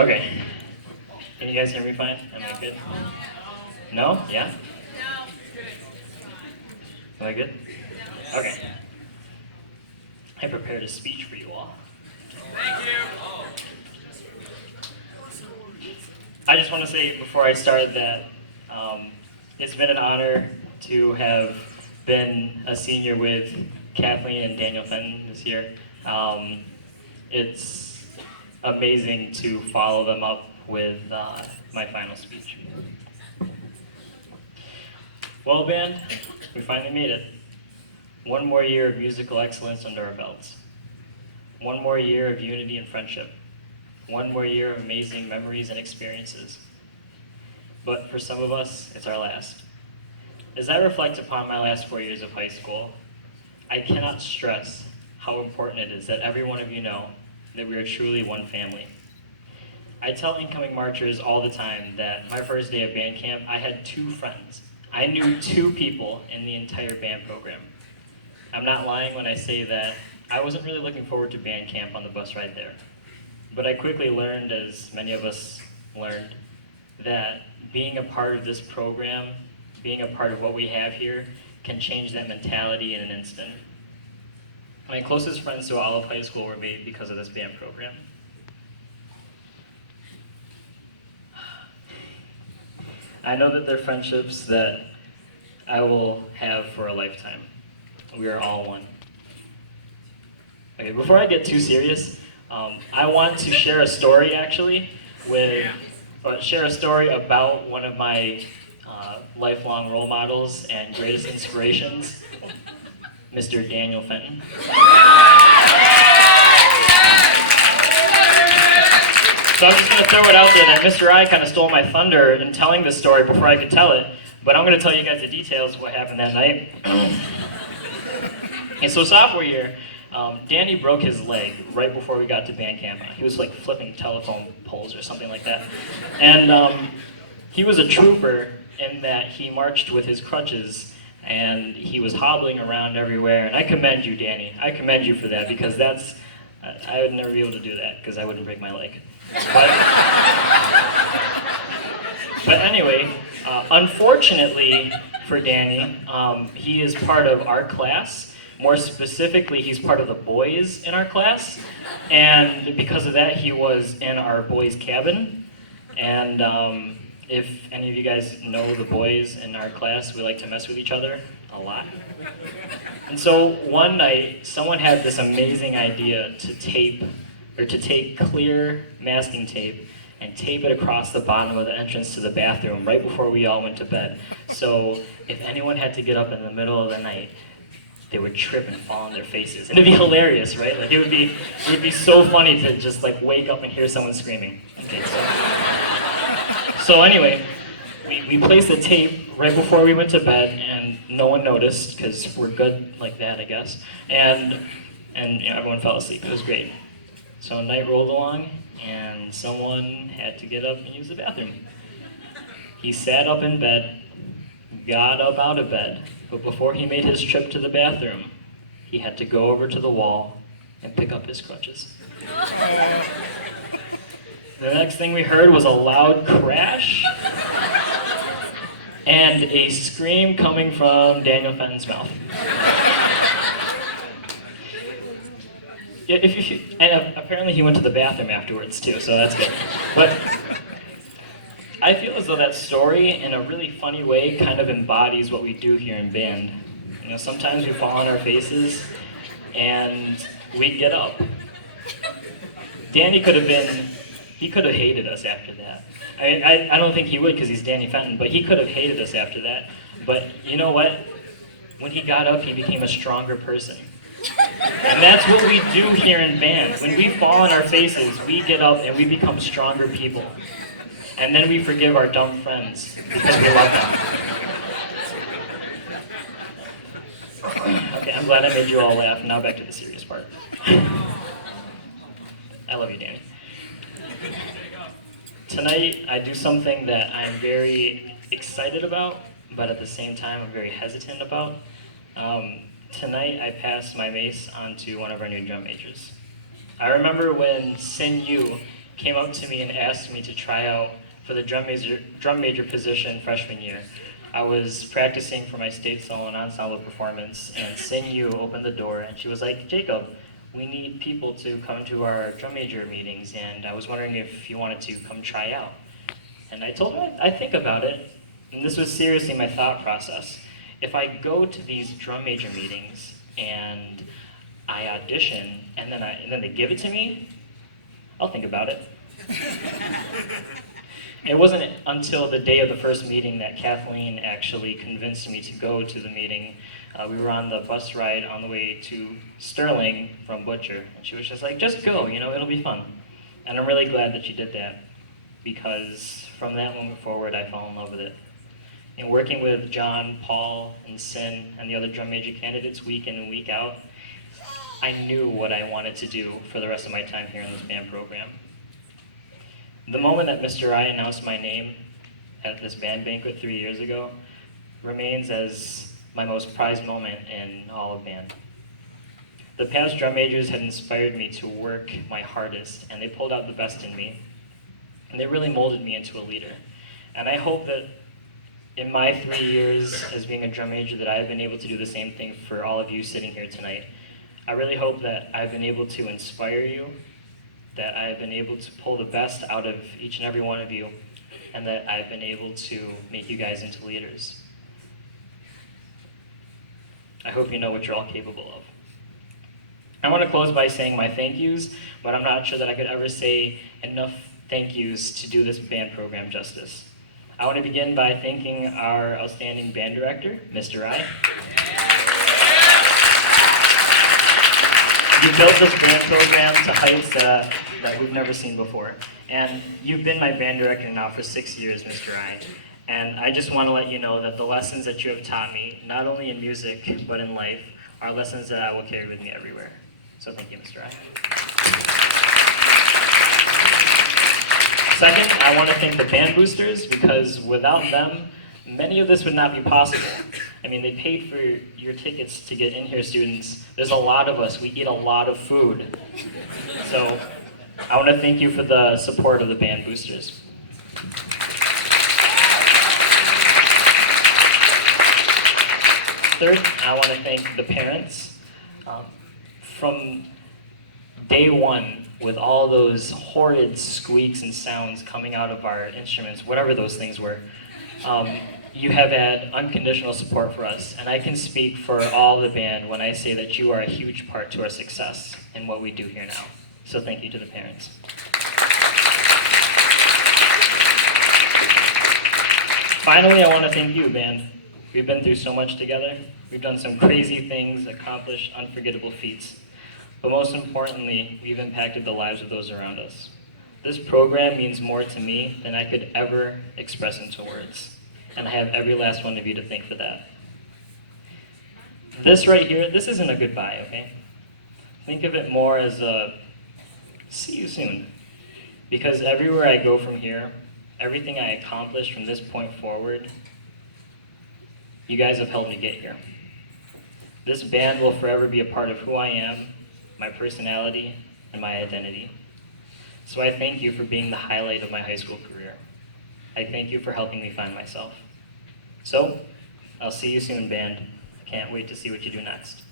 Okay. Can you guys hear me fine? Am I good? No? Yeah? Am I good? Okay. I prepared a speech for you all. I just want to say before I start that it's been an honor to have been a senior with Kathleen and Daniel Fenton this year. It's amazing to follow them up with my final speech. Well, band, we finally made it. One more year of musical excellence under our belts. One more year of unity and friendship. One more year of amazing memories and experiences. But for some of us, it's our last. As I reflect upon my last 4 years of high school, I cannot stress how important it is that every one of you know that we are truly one family. I tell incoming marchers all the time that my first day of band camp, I had 2 friends. I knew 2 people in the entire band program. I'm not lying when I say that I wasn't really looking forward to band camp on the bus ride there. But I quickly learned, as many of us learned, that being a part of this program, being a part of what we have here, can change that mentality in an instant. My closest friends to all of high school were made because of this band program. I know that they're friendships that I will have for a lifetime. We are all one. Okay, before I get too serious, I want to share a story actually share a story about one of my lifelong role models and greatest inspirations, Mr. Daniel Fenton. So I'm just going to throw it out there that Mr. I kind of stole my thunder in telling this story before I could tell it, but I'm going to tell you guys the details of what happened that night. And so sophomore year, Danny broke his leg right before we got to band camp. He was like flipping telephone poles or something like that. And he was a trooper in that he marched with his crutches and he was hobbling around everywhere. And I commend you, Danny. I commend you for that because I would never be able to do that because I wouldn't break my leg. But anyway, unfortunately for Danny, he is part of our class. More specifically, he's part of the boys in our class, and because of that, he was in our boys' cabin. And if any of you guys know the boys in our class, we like to mess with each other a lot. And so one night, someone had this amazing idea to take clear masking tape and tape it across the bottom of the entrance to the bathroom right before we all went to bed. So if anyone had to get up in the middle of the night, they would trip and fall on their faces. And it'd be hilarious, right? Like it would be so funny to just like wake up and hear someone screaming. Okay, so anyway, we placed the tape right before we went to bed and no one noticed because we're good like that, I guess. And everyone fell asleep. It was great. So night rolled along and someone had to get up and use the bathroom. He sat up in bed, got up out of bed, but before he made his trip to the bathroom, he had to go over to the wall and pick up his crutches. The next thing we heard was a loud crash and a scream coming from Daniel Fenton's mouth. And apparently he went to the bathroom afterwards too, so that's good. But I feel as though that story, in a really funny way, kind of embodies what we do here in band. You know, sometimes we fall on our faces, and we get up. Danny could have hated us after that. I don't think he would because he's Danny Fenton, but he could have hated us after that. But you know what? When he got up, he became a stronger person. And that's what we do here in band. When we fall on our faces, we get up and we become stronger people. And then we forgive our dumb friends because we love them. Okay, I'm glad I made you all laugh. Now back to the serious part. I love you, Danny. Tonight, I do something that I'm very excited about, but at the same time, I'm very hesitant about. Tonight, I passed my mace on to one of our new drum majors. I remember when Sin Yu came up to me and asked me to try out for the drum major position freshman year. I was practicing for my state solo and ensemble performance, and Sin Yu opened the door, and she was like, Jacob, we need people to come to our drum major meetings, and I was wondering if you wanted to come try out. And I told her I'd think about it, and this was seriously my thought process. If I go to these drum major meetings and I audition, and then they give it to me, I'll think about it. It wasn't until the day of the first meeting that Kathleen actually convinced me to go to the meeting. We were on the bus ride on the way to Sterling from Butcher, and she was just like, just go, it'll be fun. And I'm really glad that she did that, because from that moment forward, I fell in love with it. And working with John, Paul, and Sin, and the other drum major candidates week in and week out, I knew what I wanted to do for the rest of my time here in this band program. The moment that Mr. I announced my name at this band banquet 3 years ago remains as my most prized moment in all of band. The past drum majors had inspired me to work my hardest, and they pulled out the best in me, and they really molded me into a leader. And I hope that in my 3 years as being a drum major that I've been able to do the same thing for all of you sitting here tonight. I really hope that I've been able to inspire you, that I've been able to pull the best out of each and every one of you, and that I've been able to make you guys into leaders. I hope you know what you're all capable of. I want to close by saying my thank yous, but I'm not sure that I could ever say enough thank yous to do this band program justice. I want to begin by thanking our outstanding band director, Mr. I. You built this band program to heights that we've never seen before. And you've been my band director now for 6 years, Mr. I. And I just want to let you know that the lessons that you have taught me, not only in music, but in life, are lessons that I will carry with me everywhere. So thank you, Mr. I. Second, I want to thank the band boosters, because without them, many of this would not be possible. I mean, they paid for your tickets to get in here, students. There's a lot of us. We eat a lot of food. So I want to thank you for the support of the band boosters. Third, I want to thank the parents. From day one, with all those horrid squeaks and sounds coming out of our instruments, whatever those things were, you have had unconditional support for us, and I can speak for all the band when I say that you are a huge part to our success in what we do here now. So thank you to the parents. Finally, I want to thank you, band. We've been through so much together. We've done some crazy things, accomplished unforgettable feats. But most importantly, we've impacted the lives of those around us. This program means more to me than I could ever express into words. And I have every last one of you to thank for that. This right here, this isn't a goodbye, okay? Think of it more as a see you soon. Because everywhere I go from here, everything I accomplish from this point forward, you guys have helped me get here. This band will forever be a part of who I am, my personality, and my identity. So I thank you for being the highlight of my high school career. I thank you for helping me find myself. So, I'll see you soon, band. I can't wait to see what you do next.